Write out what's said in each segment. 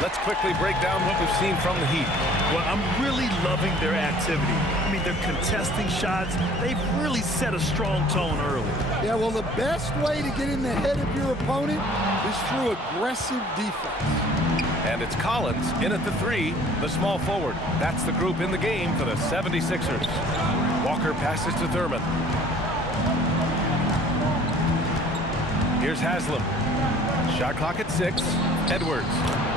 Let's quickly break down what we've seen from the Heat. Well, I'm really loving their activity. I mean, they're contesting shots. They've really set a strong tone early. Yeah, well, the best way to get in the head of your opponent is through aggressive defense. And it's Collins in at the 3, the small forward. That's the group in the game for the 76ers. Walker passes to Thurman. Here's Haslam. Shot clock at 6. Edwards.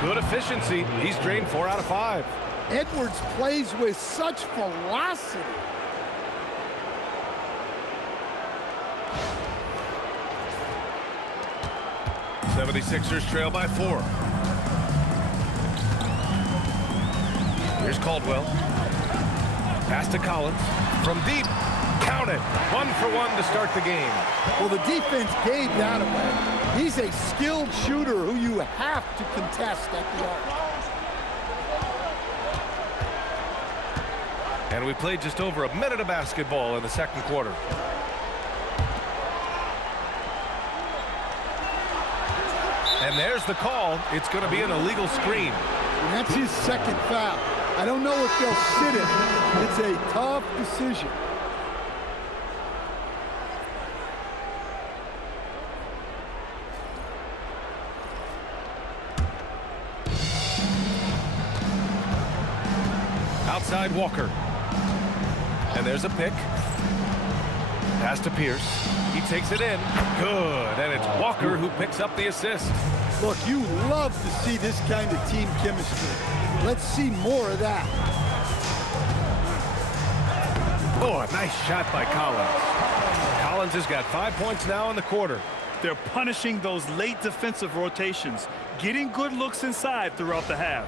Good efficiency. He's drained 4 out of 5. Edwards plays with such velocity. '76ers trail by 4. Here's Caldwell. Pass to Collins. From deep. Count it. 1 for 1 to start the game. Well, the defense gave that away. He's a skilled shooter who you have to contest at the arc. And we played just over a minute of basketball in the second quarter. And there's the call. It's going to be an illegal screen. And that's his second foul. I don't know if they'll sit it. It's a tough decision. Outside Walker. And there's a pick. Pass to Pierce. He takes it in. Good. And it's Walker who picks up the assist. Look, you love to see this kind of team chemistry. Let's see more of that. Oh, a nice shot by Collins. Collins has got 5 points now in the quarter. They're punishing those late defensive rotations, getting good looks inside throughout the half.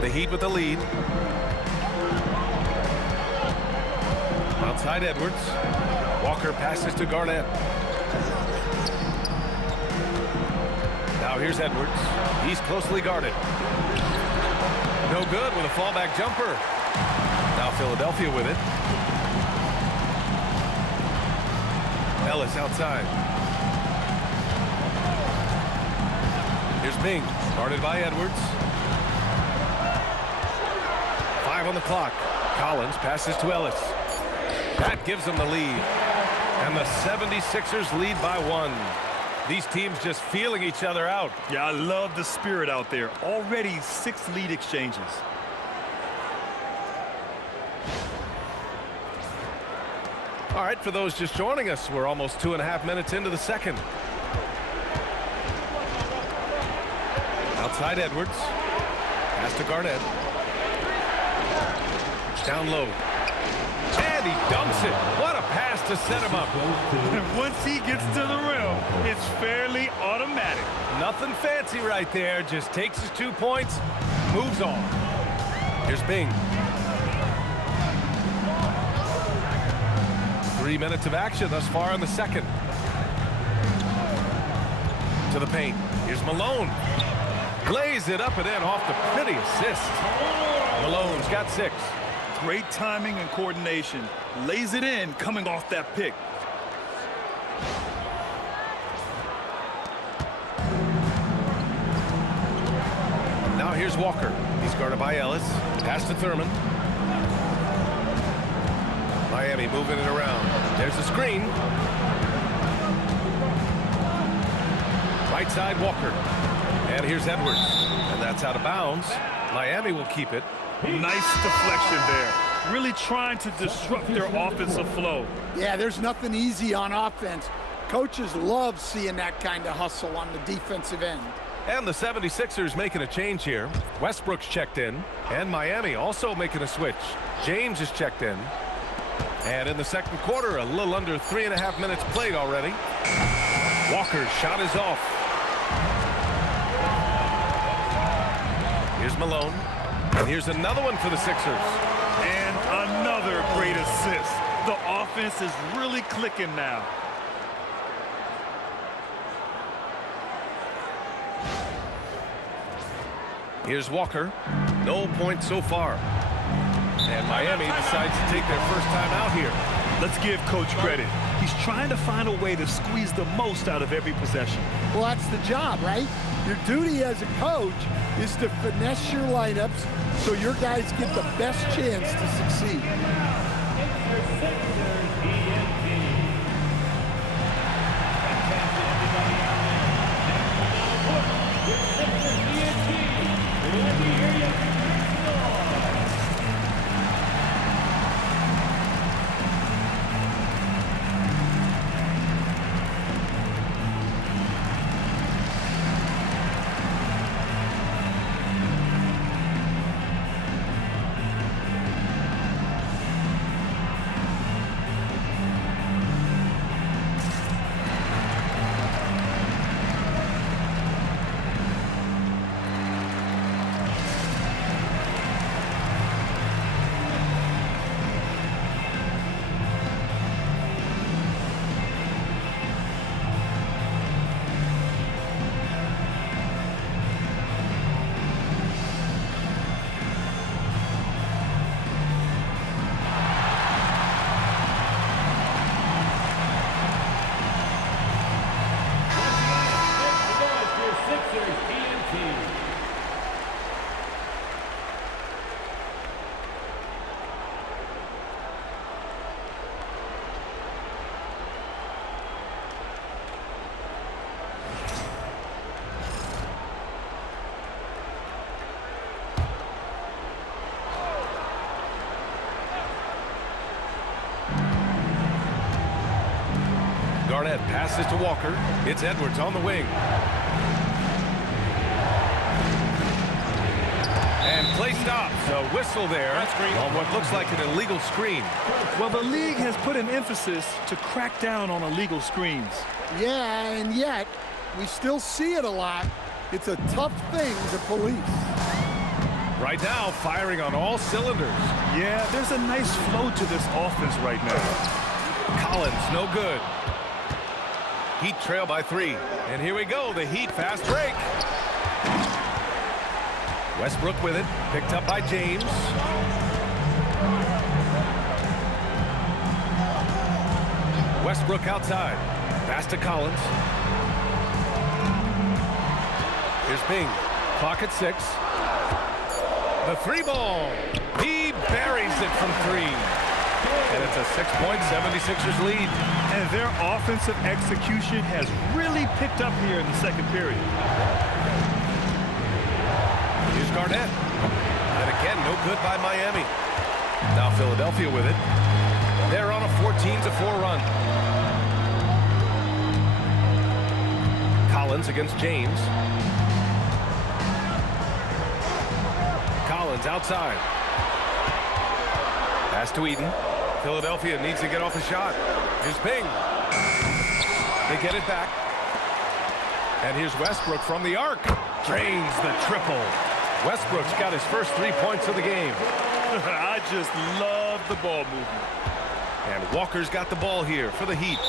The Heat with the lead. Outside Edwards. Walker passes to Garnett. Now here's Edwards. He's closely guarded. No good with a fallback jumper. Now Philadelphia with it. Ellis outside. Here's Bing, guarded by Edwards. 5 on the clock. Collins passes to Ellis. That gives them the lead. And the 76ers lead by 1. These teams just feeling each other out. Yeah, I love the spirit out there. Already 6 lead exchanges. All right, for those just joining us, we're almost 2.5 minutes into the second. Outside Edwards. Pass to Garnett. Down low. And he dunks it. What a pass to set him up. And once he gets to the rim, it's fairly automatic. Nothing fancy right there. Just takes his 2 points, moves on. Here's Bing. 3 minutes of action thus far in the second. To the paint. Here's Malone. Lays it up and in off the pretty assist. Malone's got 6. Great timing and coordination. Lays it in coming off that pick. Now here's Walker. He's guarded by Ellis. Pass to Thurman. Miami moving it around. There's the screen. Right side Walker. And here's Edwards. And that's out of bounds. Miami will keep it. Nice deflection there. Really trying to disrupt their offensive flow. Yeah, there's nothing easy on offense. Coaches love seeing that kind of hustle on the defensive end. And the 76ers making a change here. Westbrook's checked in. And Miami also making a switch. James is checked in. And in the second quarter, a little under 3.5 minutes played already. Walker's shot is off. Here's Malone. And here's another one for the Sixers. And another great assist. The offense is really clicking now. Here's Walker. No points so far. And Miami decides to take their first time out here. Let's give Coach credit. He's trying to find a way to squeeze the most out of every possession. Well, that's the job, right? Your duty as a coach is to finesse your lineups so your guys get the best chance to succeed. Garnett passes to Walker. It's Edwards on the wing. And play stops. A whistle there on what looks like an illegal screen. Well, the league has put an emphasis to crack down on illegal screens. Yeah, and yet we still see it a lot. It's a tough thing to police. Right now, firing on all cylinders. Yeah, there's a nice flow to this offense right now. Collins, no good. Heat trail by 3. And here we go, the Heat fast break. Westbrook with it, picked up by James. Westbrook outside. Pass to Collins. Here's Bing. Clock at 6. The 3 ball. He buries it from 3. And it's a 6-point 76ers lead. And their offensive execution has really picked up here in the second period. Here's Garnett. And again, no good by Miami. Now Philadelphia with it. They're on a 14-4 run. Collins against James. Collins outside. Pass to Eden. Philadelphia needs to get off a shot. Here's Bing. They get it back. And here's Westbrook from the arc. Drains the triple. Westbrook's got his first 3 points of the game. I just love the ball movement. And Walker's got the ball here for the Heat.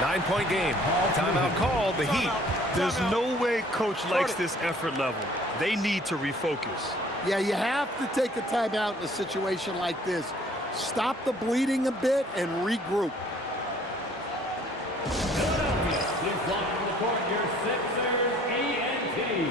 9-point game. Timeout called, the Heat. There's no way coach likes this effort level. They need to refocus. Yeah, you have to take a timeout in a situation like this. Stop the bleeding a bit and regroup. Please welcome to the court your Sixers ENT.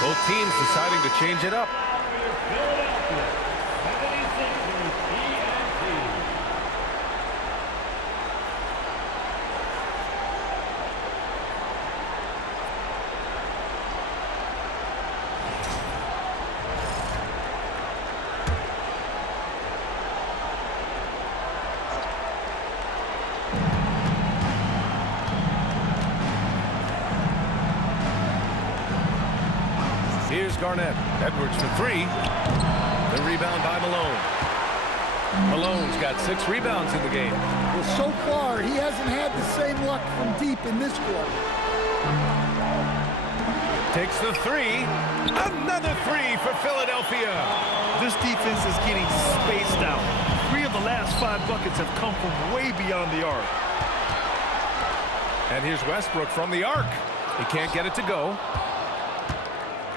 Both teams deciding to change it up. Sixers ENT. Here's Garnett. Edwards for three. The rebound by Malone. Malone's got 6 rebounds in the game. Well, so far, he hasn't had the same luck from deep in this quarter. Takes the three. Another three for Philadelphia. This defense is getting spaced out. 3 of the last 5 buckets have come from way beyond the arc. And here's Westbrook from the arc. He can't get it to go.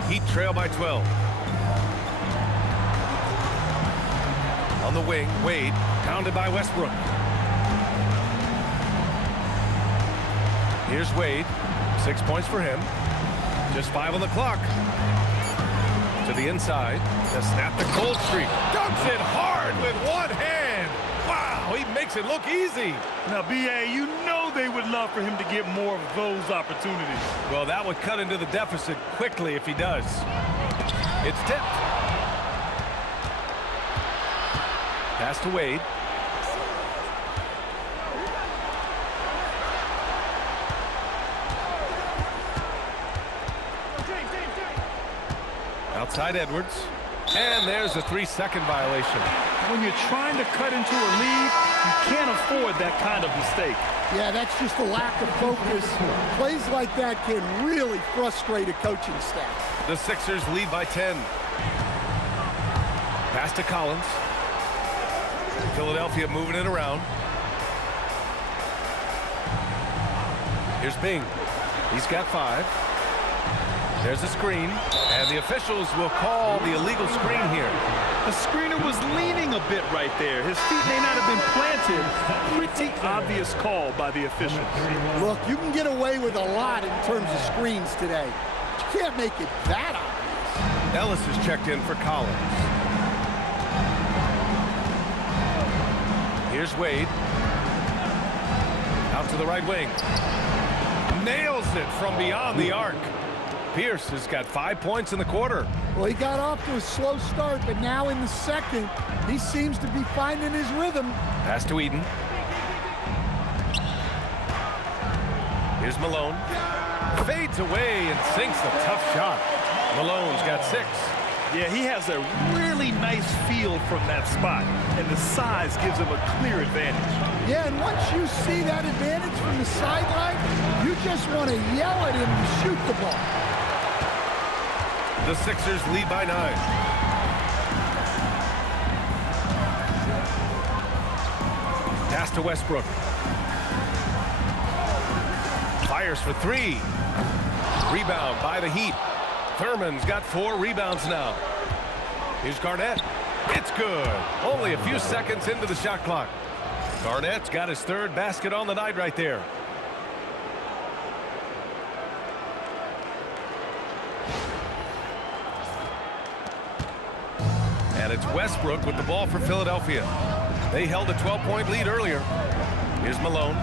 Heat trail by 12. On the wing, Wade, pounded by Westbrook. Here's Wade. 6 points for him. Just 5 on the clock. To the inside. To snap the cold streak. Dunks it hard with one hand. Wow, he makes it look easy. Now, B.A., you know they would love for him to get more of those opportunities. Well, that would cut into the deficit quickly if he does. It's tipped. Pass to Wade. Outside Edwards. And there's a 3-second violation. When you're trying to cut into a lead, you can't afford that kind of mistake. Yeah, that's just a lack of focus. Plays like that can really frustrate a coaching staff. The Sixers lead by 10. Pass to Collins. Philadelphia moving it around. Here's Bing. He's got 5. There's a screen, and the officials will call the illegal screen here. The screener was leaning a bit right there. His feet may not have been planted. Pretty obvious call by the officials. Look, you can get away with a lot in terms of screens today. You can't make it that obvious. Ellis is checked in for Collins. Here's Wade. Out to the right wing. Nails it from beyond the arc. Pierce has got 5 points in the quarter. Well, he got off to a slow start, but now in the second, he seems to be finding his rhythm. Pass to Eden. Here's Malone. Fades away and sinks a tough shot. Malone's got 6. Yeah, he has a really nice feel from that spot, and the size gives him a clear advantage. Yeah, and once you see that advantage from the sideline, you just want to yell at him to shoot the ball. The Sixers lead by 9. Pass to Westbrook. Fires for 3. Rebound by the Heat. Thurman's got 4 rebounds now. Here's Garnett. It's good. Only a few seconds into the shot clock. Garnett's got his 3rd basket on the night right there. And it's Westbrook with the ball for Philadelphia. They held a 12-point lead earlier. Here's Malone.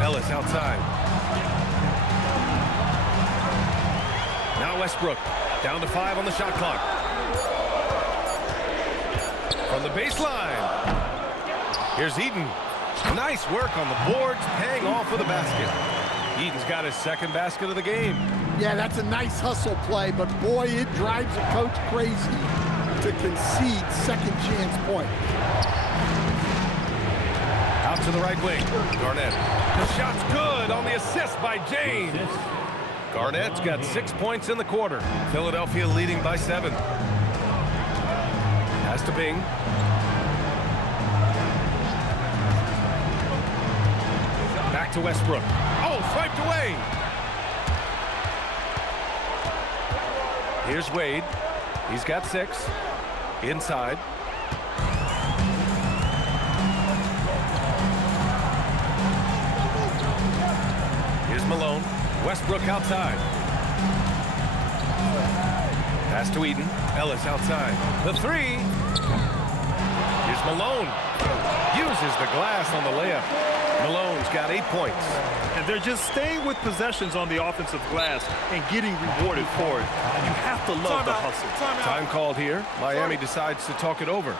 Ellis outside. Now Westbrook down to 5 on the shot clock. From the baseline. Here's Eden. Nice work on the boards, paying off with a basket. Eden's got his 2nd basket of the game. Yeah, that's a nice hustle play, but boy, it drives a coach crazy to concede second chance points. Out to the right wing. Garnett. The shot's good on the assist by James. Garnett's got 6 points in the quarter. Philadelphia leading by 7. Pass to Bing. Back to Westbrook. Oh, swiped away. Here's Wade. He's got 6. Inside. Here's Malone. Westbrook outside. Pass to Eden. Ellis outside. The three. Here's Malone. Uses the glass on the layup. Malone's got 8 points. And they're just staying with possessions on the offensive glass and getting rewarded for it. You have to love the hustle. Time called here. Miami decides to talk it over.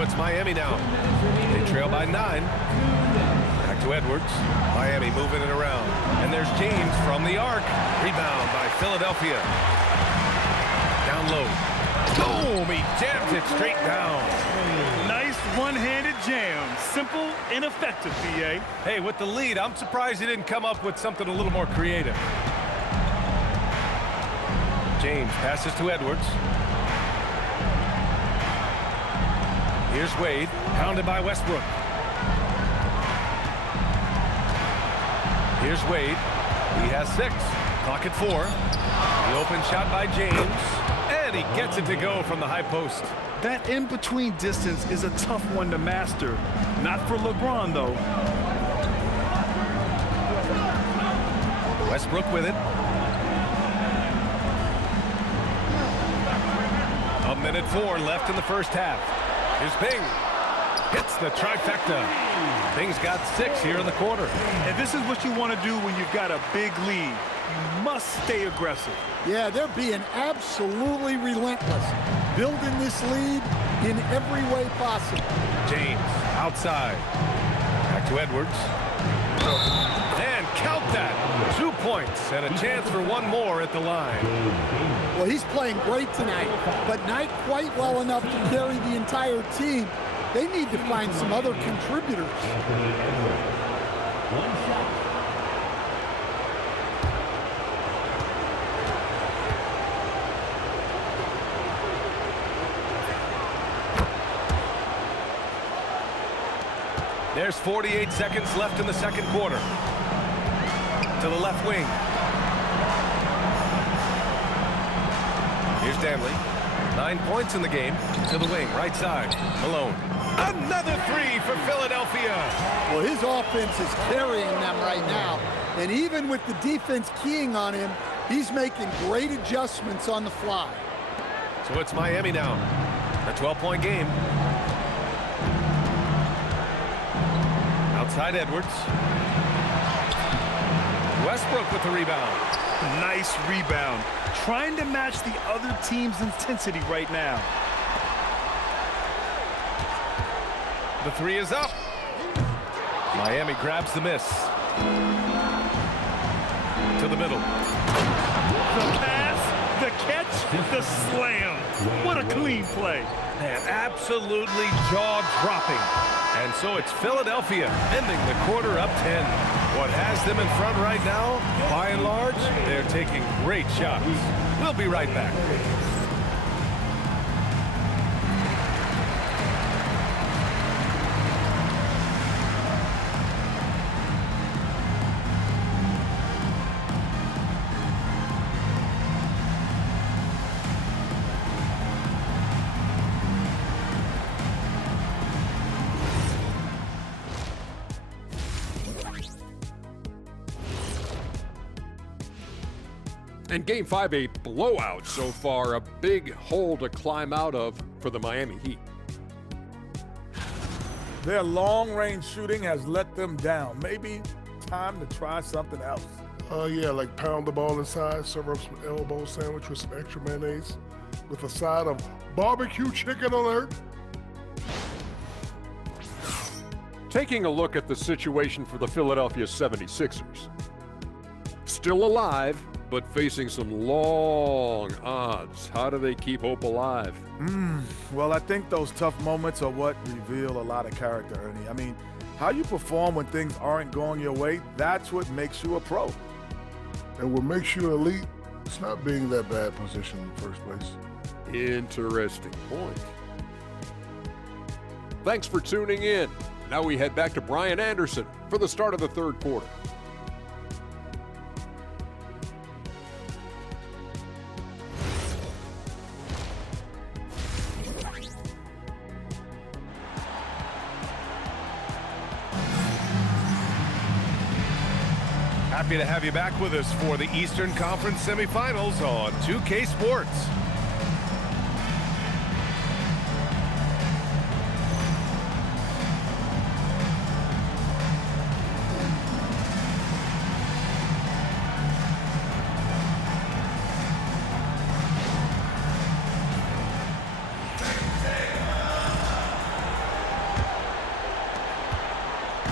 It's Miami now. They trail by 9. Back to Edwards. Miami moving it around. And there's James from the arc. Rebound by Philadelphia. Down low. Boom! He jams it straight down. Nice one-handed jam. Simple and effective, B.A. Hey, with the lead, I'm surprised he didn't come up with something a little more creative. James passes to Edwards. Here's Wade, pounded by Westbrook. Here's Wade. He has 6. Clock at 4. The open shot by James. And he gets it to go from the high post. That in-between distance is a tough one to master. Not for LeBron, though. Westbrook with it. A minute 4 left in the first half. Here's Bing. Hits the trifecta. Bing's got 6 here in the quarter. And this is what you want to do when you've got a big lead. You must stay aggressive. Yeah, they're being absolutely relentless, building this lead in every way possible. James outside. Back to Edwards. And count that. 2 points and a chance for one more at the line. Well, he's playing great tonight, but not quite well enough to carry the entire team. They need to find some other contributors. There's 48 seconds left in the second quarter. To the left wing. Here's Danley. 9 points in the game. To the wing, right side. Malone. Another 3 for Philadelphia. Well, his offense is carrying them right now. And even with the defense keying on him, he's making great adjustments on the fly. So it's Miami now. A 12-point game. Outside Edwards. Westbrook with the rebound. Nice rebound. Trying to match the other team's intensity right now. The 3 is up. Miami grabs the miss. To the middle. The pass, the catch, the slam. What a clean play. Man, absolutely jaw-dropping. And so it's Philadelphia ending the quarter up 10. What has them in front right now, by and large, they're taking great shots. We'll be right back. And Game 5, a blowout so far, a big hole to climb out of for the Miami Heat. Their long-range shooting has let them down. Maybe time to try something else. Yeah, like pound the ball inside, serve up some elbow sandwich with some extra mayonnaise, with a side of barbecue chicken alert. Taking a look at the situation for the Philadelphia 76ers. Still alive, but facing some long odds. How do they keep hope alive? Well, I think those tough moments are what reveal a lot of character, Ernie. I mean, how you perform when things aren't going your way, that's what makes you a pro. And what makes you elite, it's not being in that bad position in the first place. Interesting point. Thanks for tuning in. Now we head back to Brian Anderson for the start of the third quarter. Happy to have you back with us for the Eastern Conference semifinals on 2K Sports.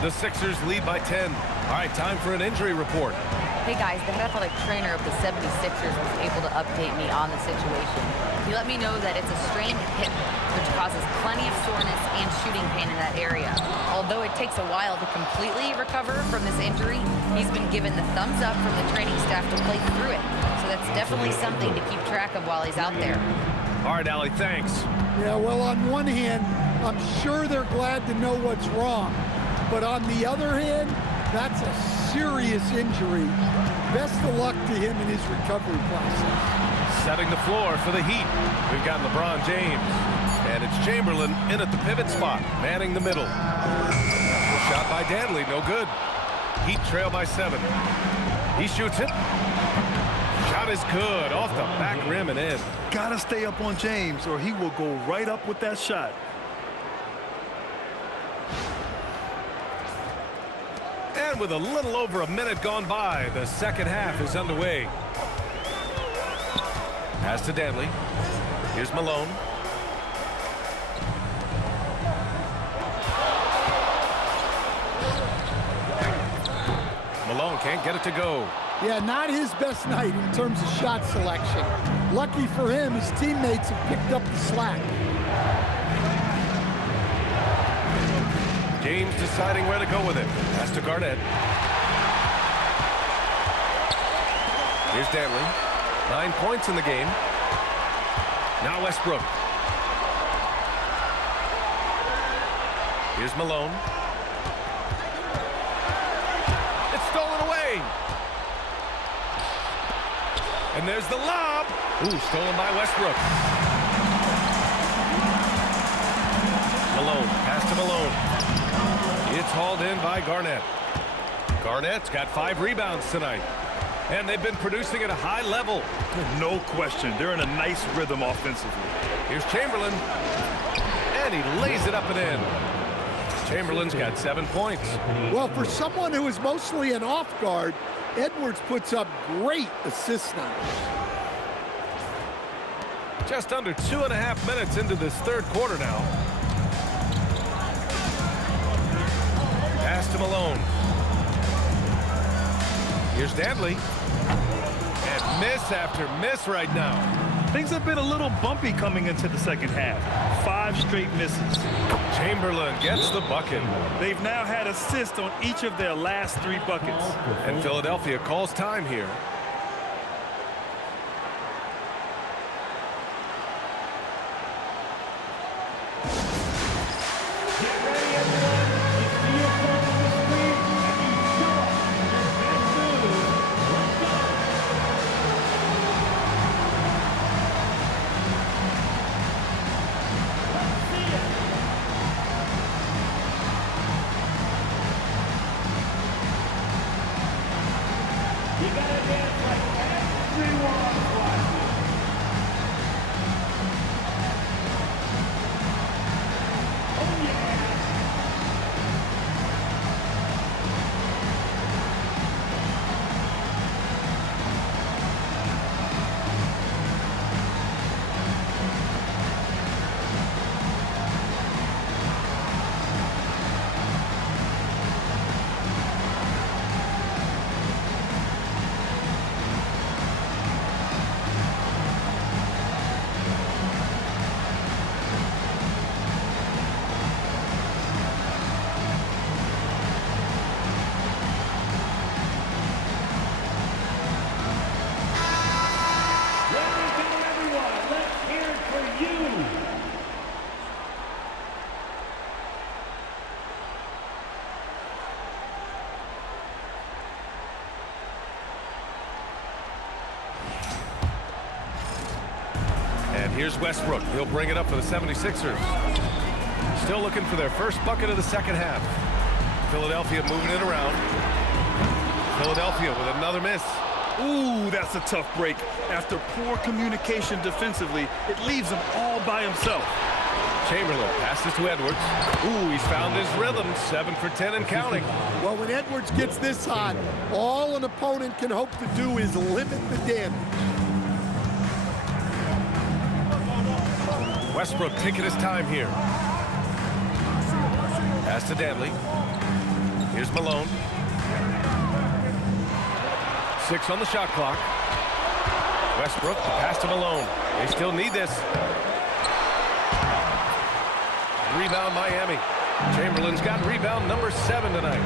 The Sixers lead by 10. All right, time for an injury report. Hey guys, the head athletic trainer of the 76ers was able to update me on the situation. He let me know that it's a strained hip, which causes plenty of soreness and shooting pain in that area. Although it takes a while to completely recover from this injury, he's been given the thumbs up from the training staff to play through it. So that's definitely something to keep track of while he's out there. All right, Allie, thanks. Yeah, well, on one hand, I'm sure they're glad to know what's wrong. But on the other hand, that's a serious injury. Best of luck to him in his recovery process. Setting the floor for the Heat. We've got LeBron James. And it's Chamberlain in at the pivot spot, manning the middle. The shot by Danley, no good. Heat trail by 7. He shoots it. Shot is good, off the back rim and in. Gotta stay up on James or he will go right up with that shot. And with a little over a minute gone by, the second half is underway. Pass to Danley. Here's Malone. Malone can't get it to go. Yeah, not his best night in terms of shot selection. Lucky for him, his teammates have picked up the slack. James deciding where to go with it. Pass to Garnett. Here's Danley. 9 points in the game. Now Westbrook. Here's Malone. It's stolen away. And there's the lob. Ooh, stolen by Westbrook. Malone. Pass to Malone. It's hauled in by Garnett. Garnett's got 5 rebounds tonight. And they've been producing at a high level. No question. They're in a nice rhythm offensively. Here's Chamberlain. And he lays it up and in. Chamberlain's got 7 points. Well, for someone who is mostly an off guard, Edwards puts up great assist numbers. Just under 2.5 minutes into this third quarter now. Pass to Malone. Here's Danley. And miss after miss right now. Things have been a little bumpy coming into the second half. 5 straight misses. Chamberlain gets the bucket. They've now had assists on each of their last 3 buckets. And Philadelphia calls time here. And here's Westbrook. He'll bring it up for the 76ers. Still looking for their first bucket of the second half. Philadelphia moving it around. Philadelphia with another miss. Ooh, that's a tough break. After poor communication defensively, it leaves him all by himself. Chamberlain passes to Edwards. Ooh, he's found his rhythm. 7 for 10 and counting. Well, when Edwards gets this hot, all an opponent can hope to do is limit the damage. Westbrook taking his time here. Pass to Danley. Here's Malone. 6 on the shot clock. Westbrook, the pass to Malone. They still need this. Rebound Miami. Chamberlain's got rebound number 7 tonight.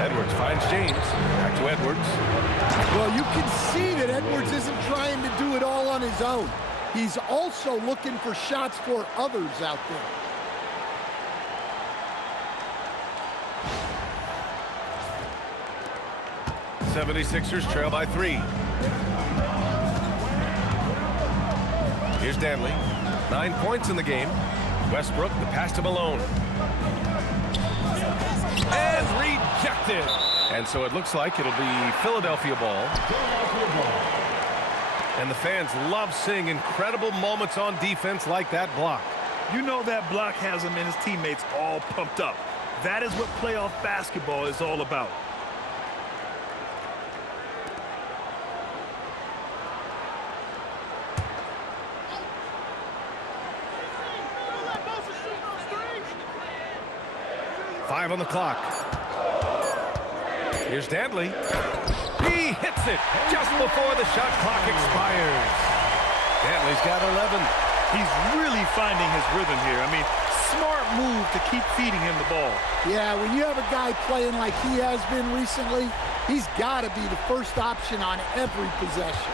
Edwards finds James. Back to Edwards. Well, you can see that Edwards isn't trying to do it all on his own. He's also looking for shots for others out there. The 76ers trail by 3. Here's Danley. 9 points in the game. Westbrook, the pass to Malone. And rejected. And so it looks like it'll be Philadelphia ball. And the fans love seeing incredible moments on defense like that block. You know that block has him and his teammates all pumped up. That is what playoff basketball is all about. Five on the clock. Here's Danley. He hits it just before the shot clock expires. Danley's got 11. He's really finding his rhythm here. I mean, smart move to keep feeding him the ball. Yeah, when you have a guy playing like he has been recently, he's got to be the first option on every possession.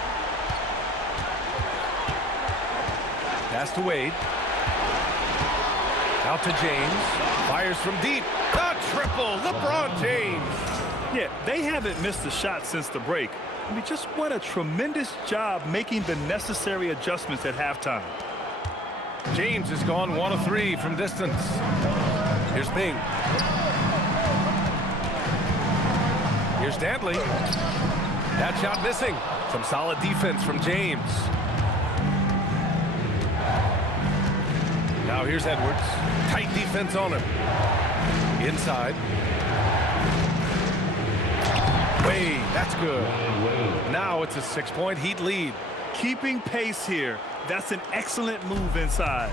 Pass to Wade. Out to James. Fires from deep. A triple. LeBron James. Yeah, they haven't missed a shot since the break. I mean, just what a tremendous job making the necessary adjustments at halftime. James has gone 1 of 3 from distance. Here's Bing. Here's Danley. That shot missing. Some solid defense from James. Now here's Edwards. Tight defense on him. Inside. Wade, that's good. Now it's a 6-point Heat lead. Keeping pace here. That's an excellent move inside.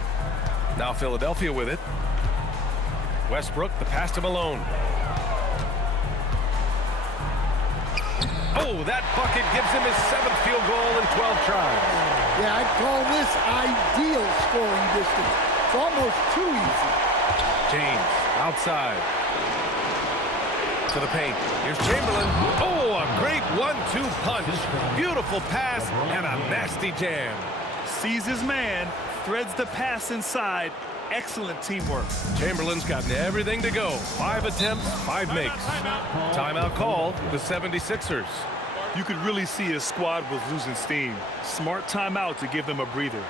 Now Philadelphia with it. Westbrook, the pass to Malone. Oh, that bucket gives him his 7th field goal in 12 tries. Yeah, I'd call this ideal scoring distance. It's almost too easy. James, outside. To the paint. Here's Chamberlain. Oh, a great 1-2 punch. Beautiful pass and a nasty jam. Sees his man, threads the pass inside. Excellent teamwork. Chamberlain's gotten everything to go. 5 attempts, 5 makes. Timeout called, the 76ers. You could really see his squad was losing steam. Smart timeout to give them a breather.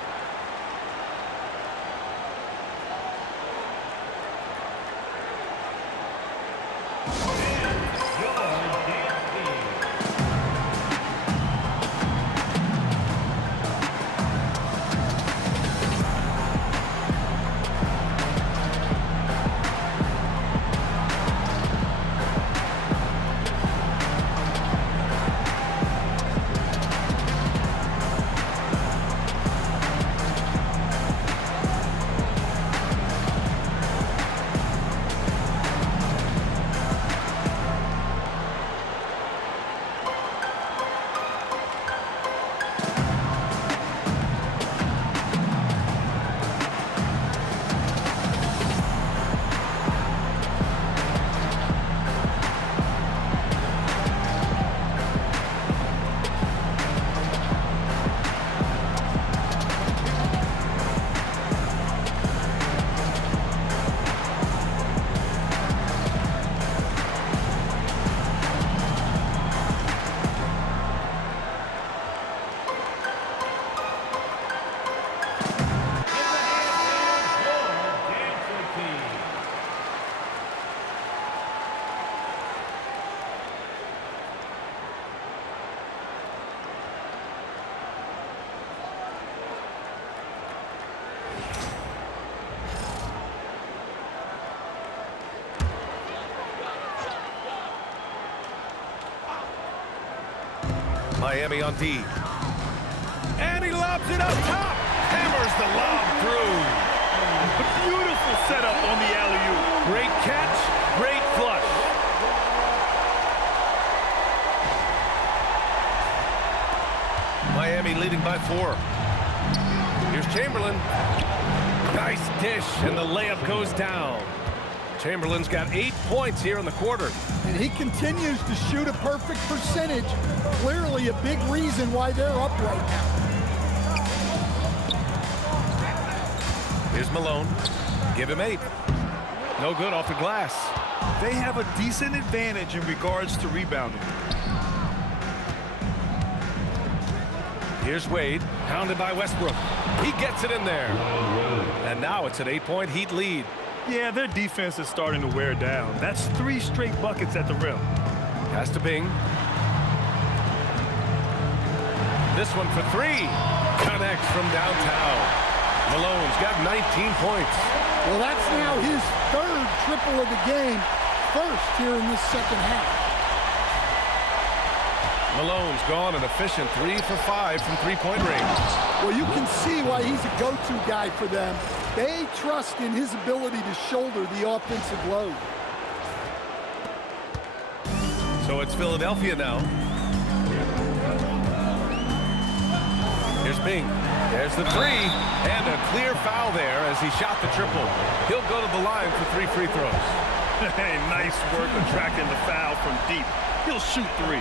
Miami on D. And he lobs it up top. Hammers the lob through. Beautiful setup on the alley-oop. Great catch, great flush. Miami leading by 4. Here's Chamberlain. Nice dish, and the layup goes down. Chamberlain's got 8 points here in the quarter. And he continues to shoot a perfect percentage. Clearly a big reason why they're up right now. Here's Malone. Give him 8. No good off the glass. They have a decent advantage in regards to rebounding. Here's Wade, pounded by Westbrook. He gets it in there. And now it's an 8-point Heat lead. Yeah, their defense is starting to wear down. That's 3 straight buckets at the rim. Pass to Bing. This one for 3. Connects from downtown. Malone's got 19 points. Well, that's now his 3rd triple of the game, first here in this second half. Malone's gone an efficient 3 for 5 from three-point range. Well, you can see why he's a go-to guy for them. They trust in his ability to shoulder the offensive load. So it's Philadelphia now. Here's Bing. There's the 3. And a clear foul there as he shot the triple. He'll go to the line for 3 free throws. Hey, nice work attracting the foul from deep. He'll shoot 3.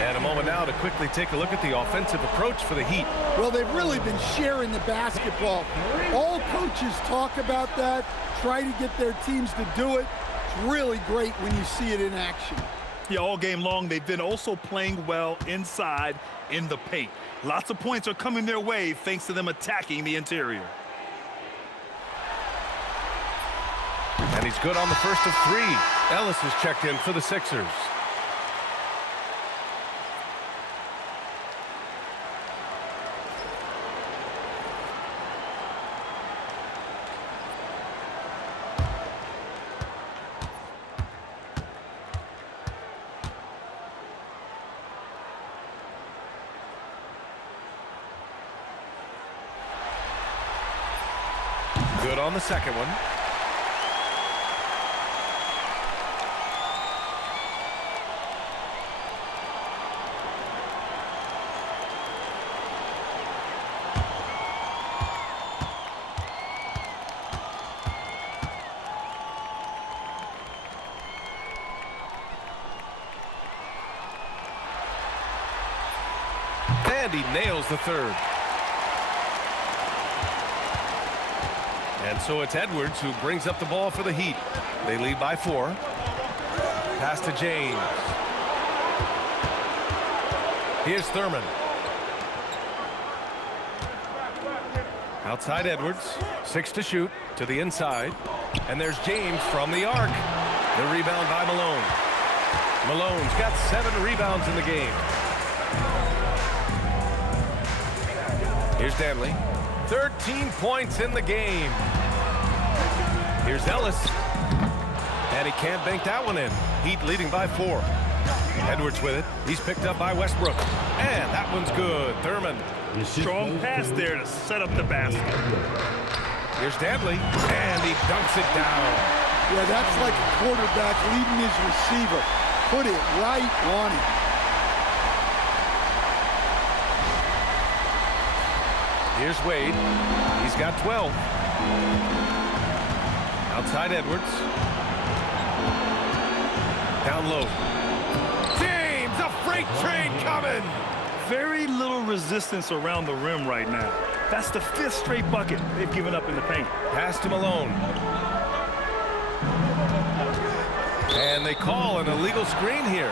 And a moment now to quickly take a look at the offensive approach for the Heat. Well, they've really been sharing the basketball. All coaches talk about that, try to get their teams to do it. It's really great when you see it in action. Yeah, all game long, they've been also playing well inside in the paint. Lots of points are coming their way thanks to them attacking the interior. And he's good on the first of 3. Ellis is checked in for the Sixers. Good on the second one. And he nails the 3rd. And so it's Edwards who brings up the ball for the Heat. They lead by 4. Pass to James. Here's Thurman. Outside Edwards. 6 to shoot to the inside. And there's James from the arc. The rebound by Malone. Malone's got 7 rebounds in the game. Here's Danley. 13 points in the game. Here's Ellis. And he can't bank that one in. Heat leading by 4. Edwards with it. He's picked up by Westbrook. And that one's good. Thurman. Strong pass there to set up the basket. Here's Danley. And he dunks it down. Yeah, that's like a quarterback leading his receiver. Put it right on him. Here's Wade. He's got 12. Outside Edwards. Down low. James, a freight train coming. Very little resistance around the rim right now. That's the 5th straight bucket they've given up in the paint. Pass to Malone. And they call an illegal screen here.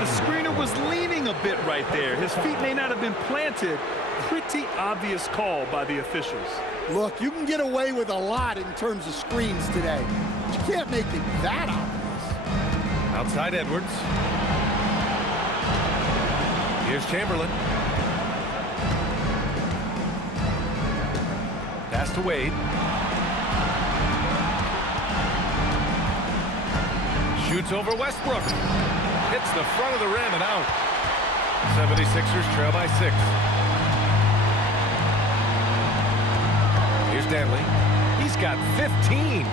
The screener was leaning a bit right there. His feet may not have been planted. Pretty obvious call by the officials. Look, you can get away with a lot in terms of screens today. But you can't make it that obvious. Outside Edwards. Here's Chamberlain. Pass to Wade. Shoots over Westbrook. Hits the front of the rim and out. 76ers trail by 6. Here's Danley. He's got 15.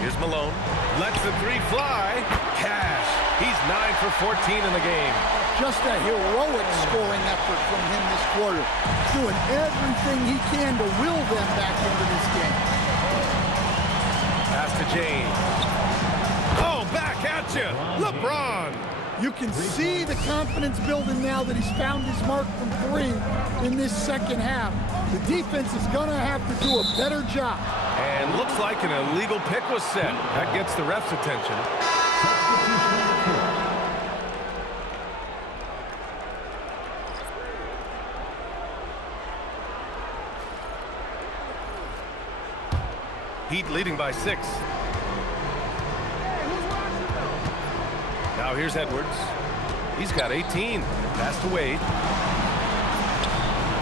Here's Malone. Lets the three fly. Cash. He's 9 for 14 in the game. Just a heroic scoring effort from him this quarter. He's doing everything he can to will them back into this game. Pass to James. Oh, back at you. LeBron. You can see the confidence building now that he's found his mark from 3 in this second half. The defense is going to have to do a better job. And looks like an illegal pick was set. That gets the ref's attention. Heat leading by 6. Now here's Edwards. He's got 18. Pass to Wade.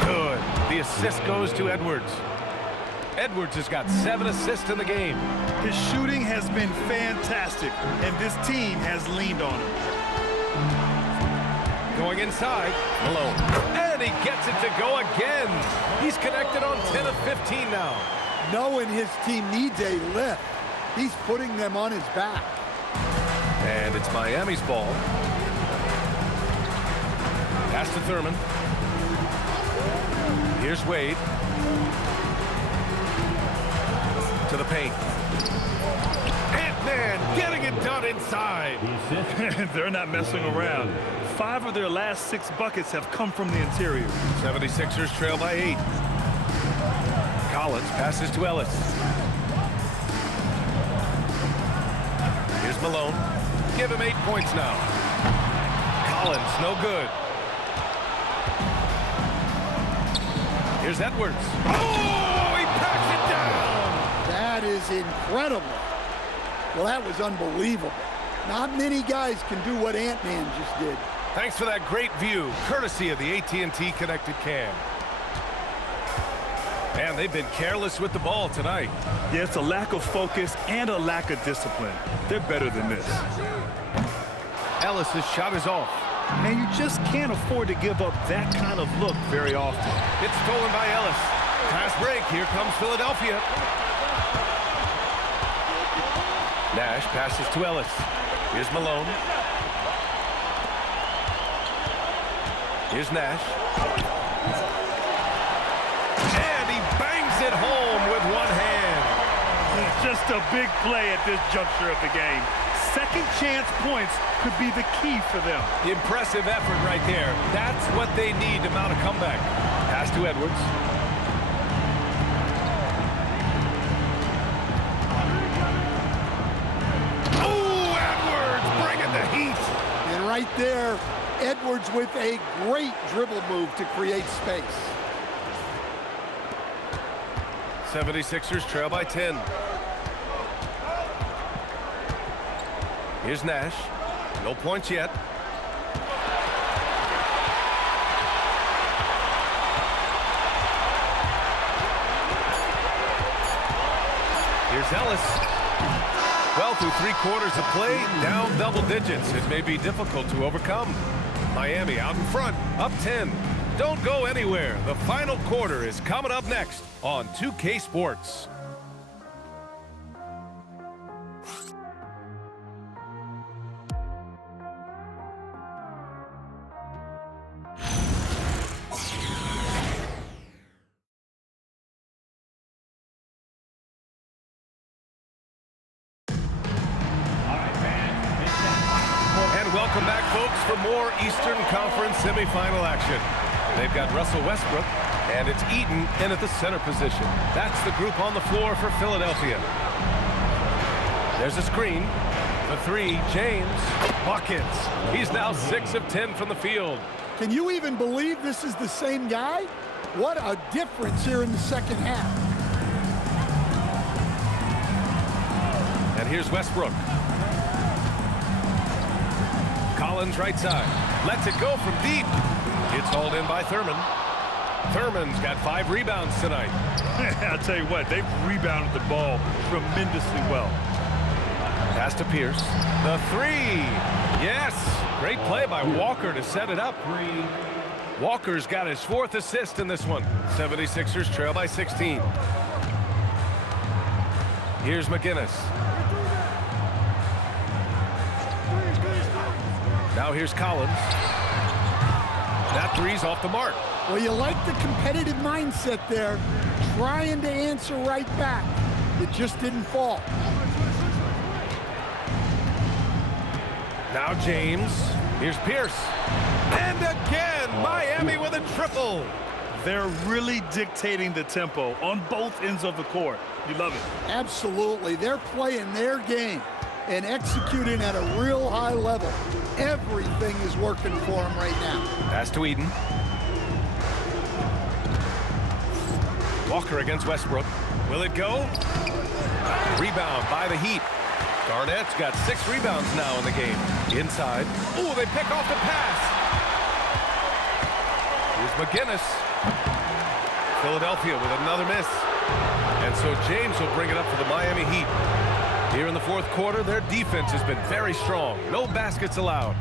Good. The assist goes to Edwards. Edwards has got 7 assists in the game. His shooting has been fantastic, and this team has leaned on him. Going inside, Malone. And he gets it to go again. He's connected on 10 of 15 now. Knowing his team needs a lift, he's putting them on his back. And it's Miami's ball. Pass to Thurman. Here's Wade. To the paint. Ant-Man getting it done inside. They're not messing around. 5 of their last 6 buckets have come from the interior. 76ers trail by 8. Collins passes to Ellis. Here's Malone. Give him 8 points now. Collins, no good. Here's Edwards. Oh, he packs it down. That is incredible. Well, that was unbelievable. Not many guys can do what Ant-Man just did. Thanks for that great view, courtesy of the AT&T Connected Cam. Man, they've been careless with the ball tonight. Yeah, it's a lack of focus and a lack of discipline. They're better than this. Ellis's shot is off. Man, you just can't afford to give up that kind of look very often. It's stolen by Ellis. Fast break. Here comes Philadelphia. Nash passes to Ellis. Here's Malone. Here's Nash. And he bangs it home with one hand. Just a big play at this juncture of the game. Second chance points could be the key for them. Impressive effort right there. That's what they need to mount a comeback. Pass to Edwards. Oh, Edwards bringing the heat. And right there, Edwards with a great dribble move to create space. 76ers trail by 10. Here's Nash. No points yet. Here's Ellis. Well, through 3 quarters of play, down double digits. It may be difficult to overcome. Miami out in front, up 10. Don't go anywhere. The final quarter is coming up next on 2K Sports. Welcome back, folks, for more Eastern Conference semifinal action. They've got Russell Westbrook, and it's Eaton in at the center position. That's the group on the floor for Philadelphia. There's a screen. The 3, James. Buckets. He's now 6 of 10 from the field. Can you even believe this is the same guy? What a difference here in the second half. And here's Westbrook. Collins right side. Lets it go from deep. It's hauled in by Thurman. Thurman's got 5 rebounds tonight. I'll tell you what, they've rebounded the ball tremendously well. Pass to Pierce. The 3. Yes, great play by Walker to set it up. Walker's got his 4th assist in this one. 76ers trail by 16. Here's McGinnis. Now here's Collins. That three's off the mark. Well, you like the competitive mindset there, trying to answer right back. It just didn't fall. Now James. Here's Pierce. And again, Miami with a triple. They're really dictating the tempo on both ends of the court. You love it. Absolutely. They're playing their game and executing at a real high level. Everything is working for them right now. Pass to Eden. Walker against Westbrook. Will it go? Rebound by the Heat. Garnett's got 6 rebounds now in the game. Inside. Ooh, they pick off the pass. Here's McGinnis. Philadelphia with another miss. And so James will bring it up for the Miami Heat. Here in the 4th quarter, their defense has been very strong. No baskets allowed.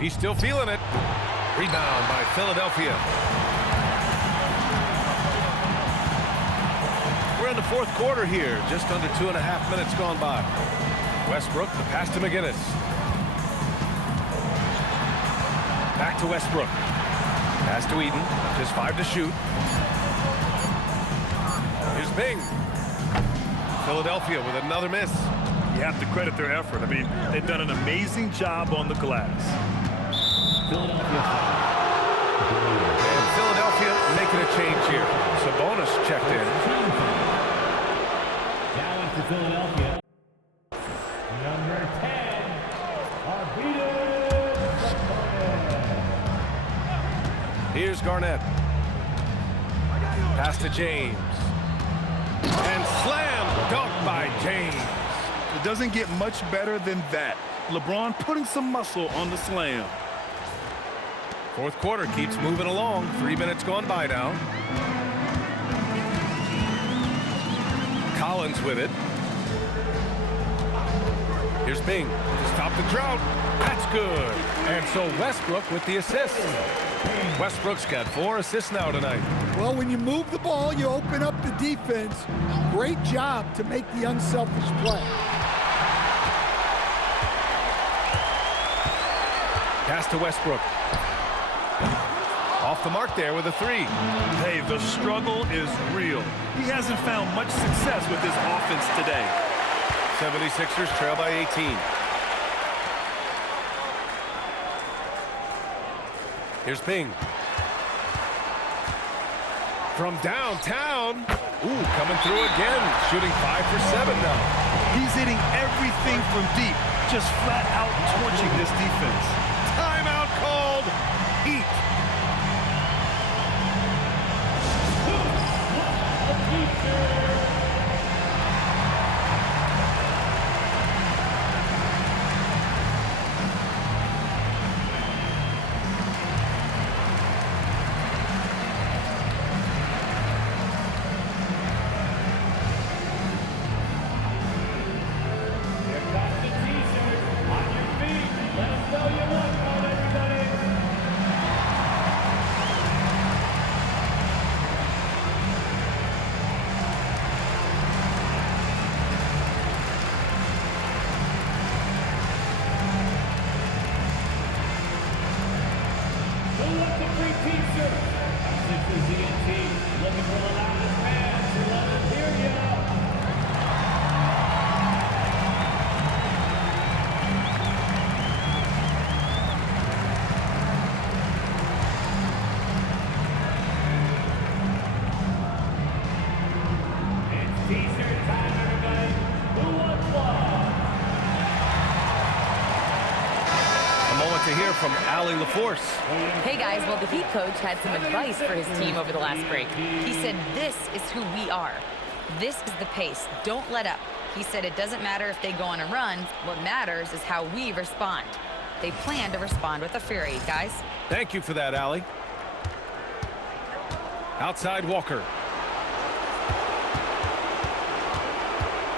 He's still feeling it. Rebound by Philadelphia. We're in the 4th quarter here. Just under 2.5 minutes gone by. Westbrook, the pass to McGinnis. Back to Westbrook. Pass to Eden. Just 5 to shoot. Here's Bing. Philadelphia with another miss. You have to credit their effort. I mean, they've done an amazing job on the glass. And Philadelphia making a change here. Sabonis checked in. Now into Philadelphia. Number 10, Arvydas Sabonis. Here's Garnett. Pass to James. And slam dunk by James. It doesn't get much better than that. LeBron putting some muscle on the slam. 4th quarter keeps moving along. 3 minutes gone by now. Collins with it. Here's Bing to stop the drought. That's good. And so Westbrook with the assist. Westbrook's got 4 assists now tonight. Well, when you move the ball, you open up the defense. Great job to make the unselfish play. Pass to Westbrook. Off the mark there with a 3. Hey, the struggle is real. He hasn't found much success with his offense today. 76ers trail by 18. Here's Bing. From downtown. Ooh, coming through again. Shooting 5 for 7 now. He's hitting everything from deep. Just flat out torching this defense. Timeout called. Heat. To hear from Allie LaForce. Hey guys, well the Heat coach had some advice for his team over the last break. He said, this is who we are. This is the pace. Don't let up. He said it doesn't matter if they go on a run. What matters is how we respond. They plan to respond with a fury, guys. Thank you for that, Allie. Outside Walker.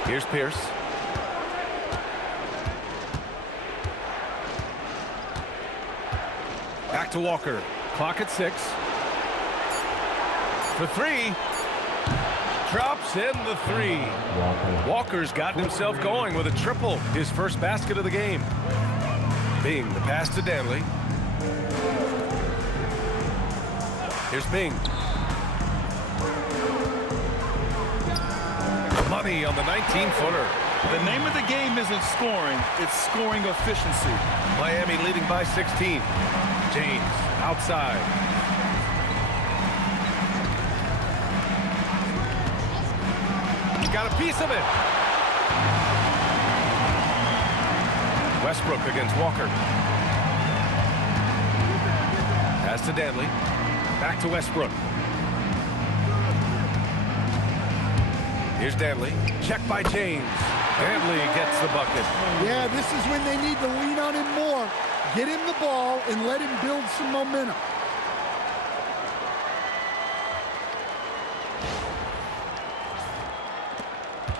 Here's Pierce. Back to Walker. Clock at 6. For 3. Drops in the 3. Walker's gotten himself going with a triple. His first basket of the game. Bing, the pass to Danley. Here's Bing. Money on the 19-footer. The name of the game isn't scoring, it's scoring efficiency. Miami leading by 16. James outside. Got a piece of it. Westbrook against Walker. Pass to Danley. Back to Westbrook. Here's Danley. Check by James. Danley gets the bucket. Yeah, this is when they need to lean on him more. Get him the ball and let him build some momentum.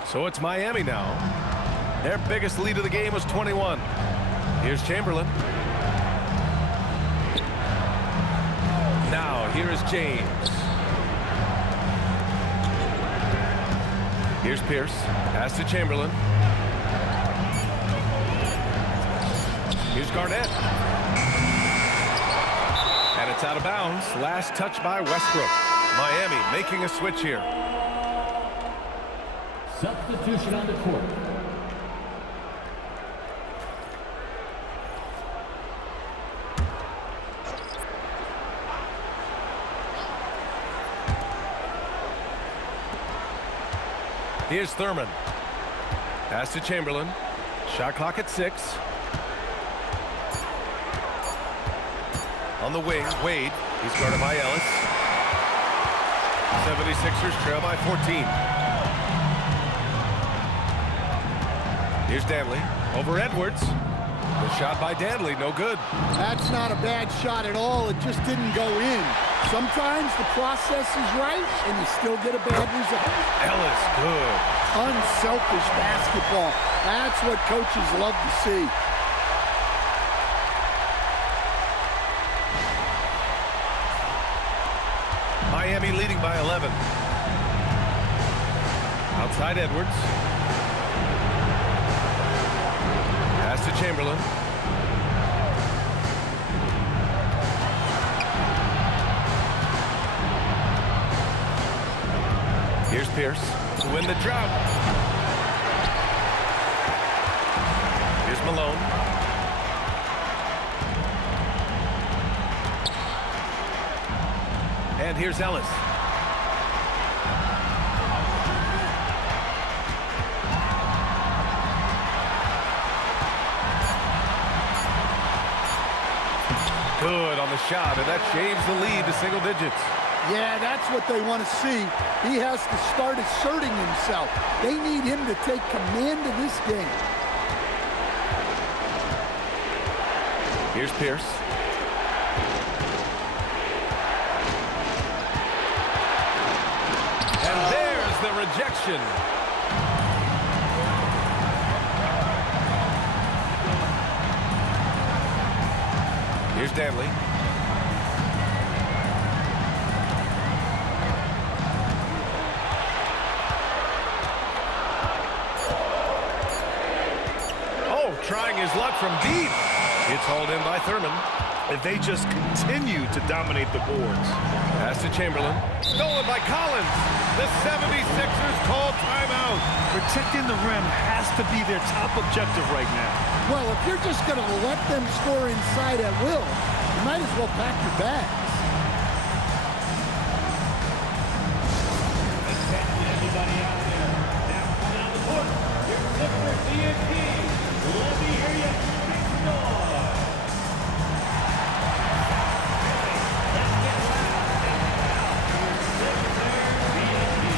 So it's Miami now. Their biggest lead of the game was 21. Here's Chamberlain. Now here is James. Here's Pierce. Pass to Chamberlain. Here's Garnett. And it's out of bounds. Last touch by Westbrook. Miami making a switch here. Substitution on the court. Here's Thurman. Pass to Chamberlain. Shot clock at 6. On the wing, Wade. He's guarded by Ellis. 76ers trail by 14. Here's Danley. Over Edwards. The shot by Danley, no good. That's not a bad shot at all. It just didn't go in. Sometimes the process is right, and you still get a bad result. Ellis, good. Unselfish basketball. That's what coaches love to see. Miami leading by 11. Outside Edwards. Pass to Chamberlain. Here's Pierce to win the drought. Here's Malone. And here's Ellis. Good on the shot, and that shaves the lead to single digits. Yeah, that's what they want to see. He has to start asserting himself. They need him to take command of this game. Here's Pierce. And there's the rejection. Here's Danley. Oh, trying his luck from deep. It's hauled in by Thurman. If they just continue to dominate the boards. Pass to Chamberlain. Stolen by Collins. The 76ers call timeout. Protecting the rim has to be their top objective right now. Well, if you're just going to let them score inside at will, you might as well pack your bags. Everybody out there, now coming on the court, your Sixers TNT. Let me hear you make some noise. Let's get loud and proud. Your Sixers TNT.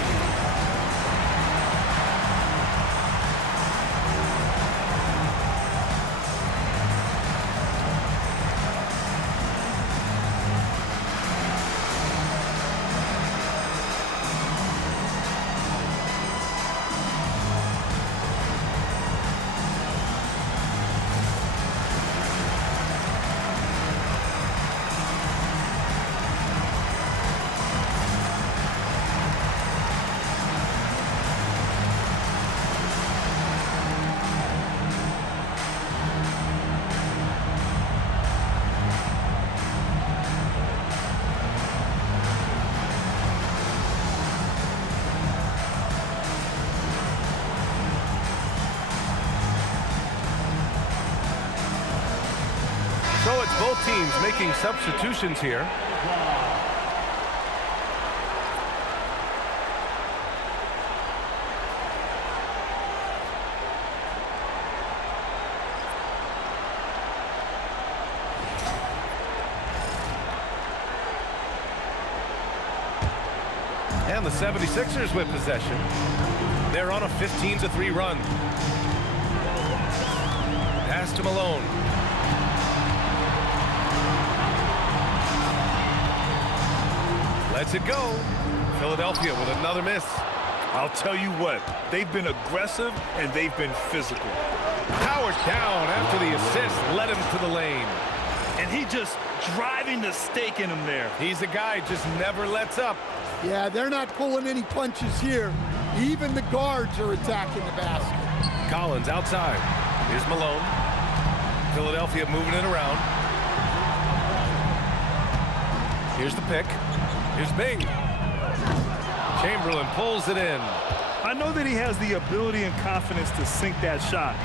both teams making substitutions here. And the 76ers with possession. They're on a 15-3 run. Pass to Malone. Lets it go. Philadelphia with another miss. I'll tell you what, they've been aggressive and they've been physical. Howard down after the assist led him to the lane. And he just driving the stake in him there. He's a guy just never lets up. Yeah, they're not pulling any punches here. Even the guards are attacking the basket. Collins outside. Here's Malone. Philadelphia moving it around. Here's the pick. Here's Bing. Chamberlain pulls it in. I know that he has the ability and confidence to sink that shot,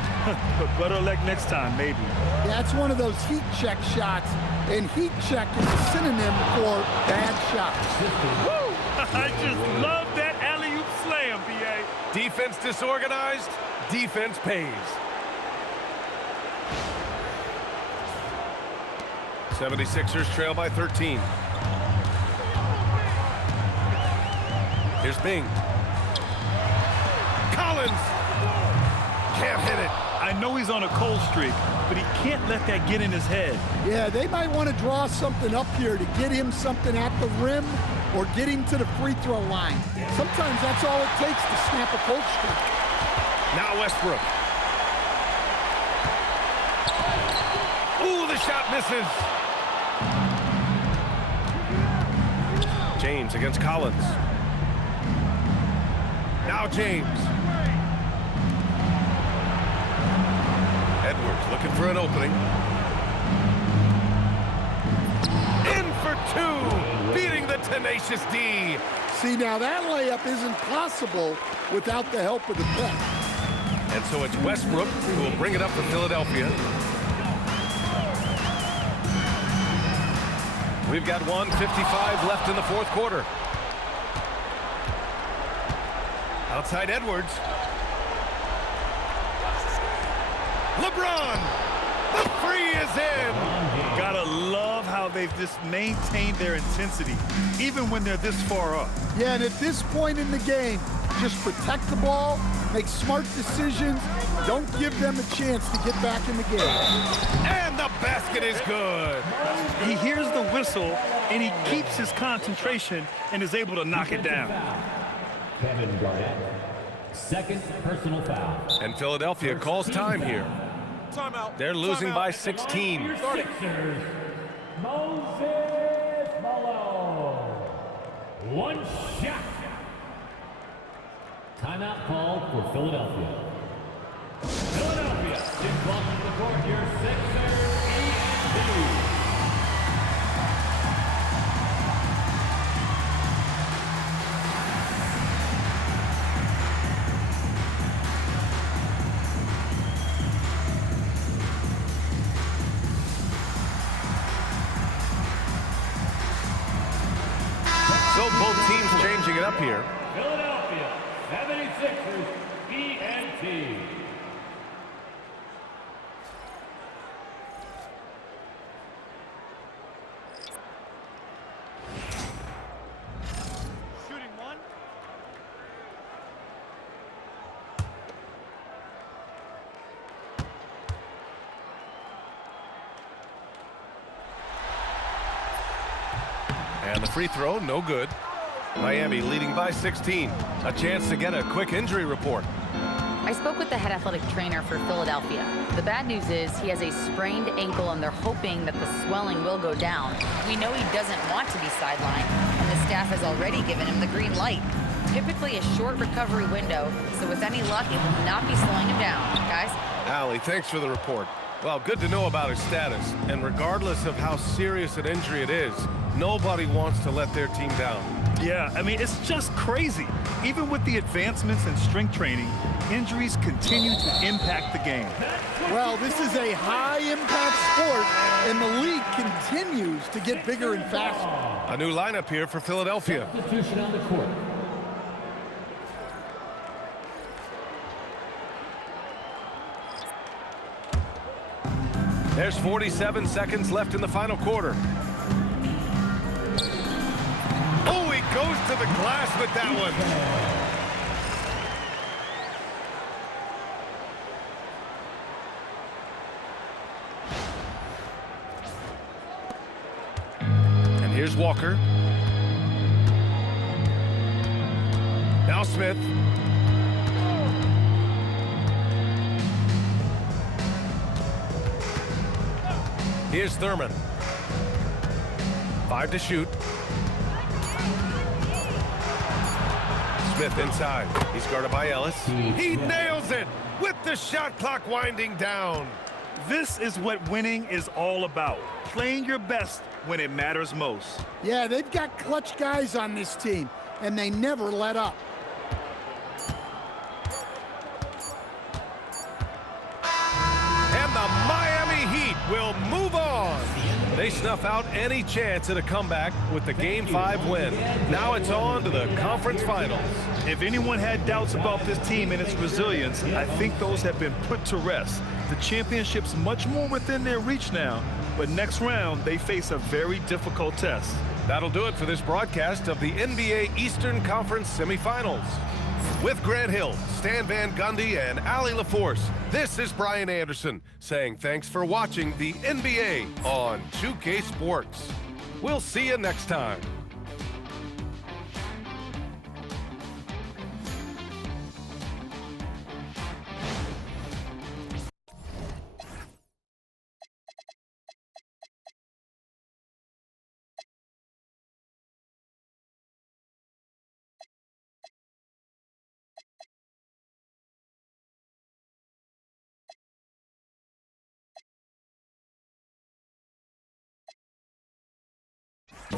but better luck next time, maybe. That's one of those heat check shots, and heat check is a synonym for bad shots. Woo! I just love that alley-oop slam, B.A. Defense disorganized, defense pays. 76ers trail by 13. Here's Bing. Collins! Can't hit it. I know he's on a cold streak, but he can't let that get in his head. Yeah, they might want to draw something up here to get him something at the rim or get him to the free throw line. Sometimes that's all it takes to snap a cold streak. Now Westbrook. Ooh, the shot misses. James against Collins. Now James. Edwards looking for an opening. In for two, beating the tenacious D. See, now that layup isn't possible without the help of the pick. And so it's Westbrook who will bring it up for Philadelphia. We've got 1:55 left in the fourth quarter. Outside Edwards. LeBron! The three is in! Gotta love how they've just maintained their intensity, even when they're this far up. Yeah, and at this point in the game, just protect the ball, make smart decisions, don't give them a chance to get back in the game. And the basket is good. He hears the whistle, and he keeps his concentration and is able to knock it down. Kevin Garnett, second personal foul. And Philadelphia calls time here. Timeout. They're losing by 16. Sixers, Moses Malone. One shot. Timeout called for Philadelphia. Philadelphia is welcome to the court, your Sixers ENT. So both teams changing it up here. Philadelphia 76ers ENT. Shooting one. And the free throw, no good. Miami leading by 16. A chance to get a quick injury report. I spoke with the head athletic trainer for Philadelphia. The bad news is he has a sprained ankle and they're hoping that the swelling will go down. We know he doesn't want to be sidelined, and the staff has already given him the green light. Typically a short recovery window, so with any luck, it will not be slowing him down. Guys? Allie, thanks for the report. Well, good to know about his status. And regardless of how serious an injury it is, Nobody wants to let their team down. Yeah, I mean, it's just crazy. Even with the advancements in strength training, injuries continue to impact the game. Well, this is a high-impact sport, and the league continues to get bigger and faster. A new lineup here for Philadelphia. Substitution on the court. There's 47 seconds left in the final quarter. Oh, he goes to the glass with that one. And here's Walker. Now Smith. Here's Thurman. 5 to shoot. Smith inside. He's guarded by Ellis. He nails it with the shot clock winding down. This is what winning is all about. Playing your best when it matters most. Yeah, they've got clutch guys on this team, and they never let up. And the Miami Heat will move on. They snuff out any chance at a comeback with the Game 5 win. Now it's on to the conference finals. If anyone had doubts about this team and its resilience, I think those have been put to rest. The championship's much more within their reach now, but next round they face a very difficult test. That'll do it for this broadcast of the NBA Eastern Conference semifinals. With Grant Hill, Stan Van Gundy, and Allie LaForce, this is Brian Anderson saying thanks for watching the NBA on 2K Sports. We'll see you next time.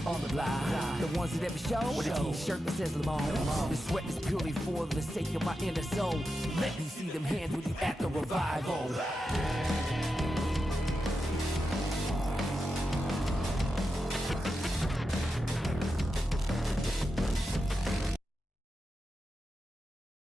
On the line, the ones that ever show with a t-shirt that says Lamone. The sweat is purely for the sake of my inner soul. Let me see them hands when you at the revival.